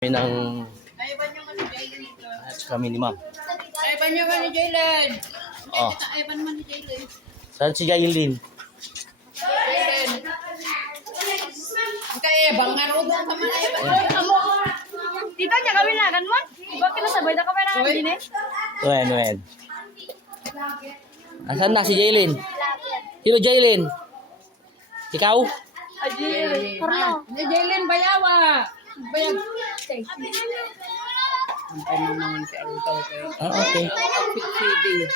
Kami ng Ayban nyo ka ni Jaylen ito. kami ni Ma'am. Ayban nyo ka ni Jaylen. Oh. Ayban man ni Jaylen. Saan si Jailin? Jaylen. Ang kaibang nga rin ka man ayban. Tita niya kami na ganun. Bakit nasabay na kami na din eh? Wen. Asan na si Jailin? Sino Jailin? Ikaw? Aji, Carlo. Ni Jaylen bayawa. Bayag. Ang panamangan si Arutaw kayo. Ah, okay. Outfit feeding.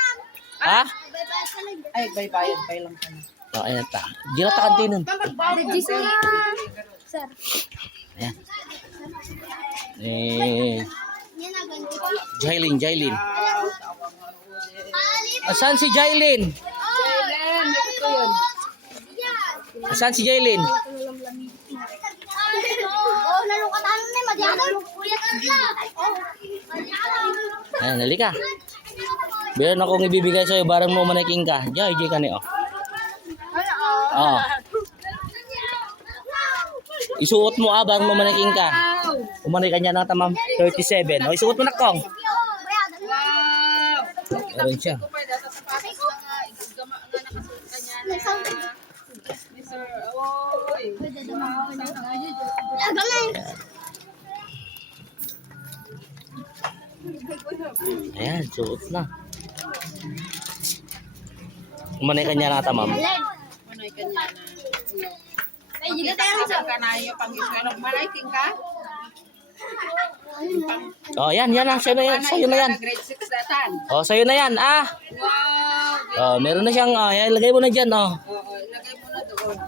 Ha? Ay, bayad lang ka na. Oh, ayan ta. Dila ta kantinon. Sir. Ayan. Jailin. Asan si Jailin? Jaylen, ito yun. Asan si Jailin? Oh, nalukatan ni Madiano. Kuya Tatla. Ayan, halika. Meron akong ibibigay sa'yo, barang mo manaking ka. Jay ka ni, oh. Oh. Isuot mo, barang mo manaking ka. Umanay ka niya ng tamam, 37. O, isuot mo na, Kong. Wow! Meron siya. Ko pa data sa patas na nga. Igagama nga nakasuot ka niya na. Ni Sir, oy. Ayan, suot na. Umanay ka niya ng tamam. Manay ka niya na. Ay, hindi ka ka na yung pang-iskarong. Malaiting ka? Oh, yan. Sa'yo na yan. Sa'yo na yan. Grade 6 datan. Oh, sa'yo na yan. Ah. Wow! Oh, meron na siyang, yan, ilagay mo na dyan, oh. Oo, ilagay mo na doon.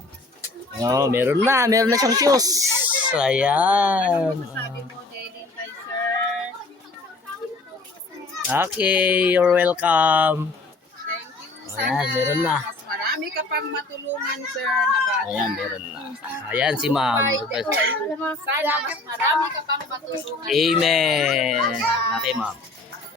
Oh, meron na siyang shoes. Ayan. Sabi mo, Jaylen, kay Sir. Okay, you're welcome. Thank you. Ayan, meron na. Mas marami ka pang matulungan, Sir, na bata. Ayan, meron na. Ayan si Ma'am. Sana mas marami ka pang matulungan. Amen. Okay, Ma'am.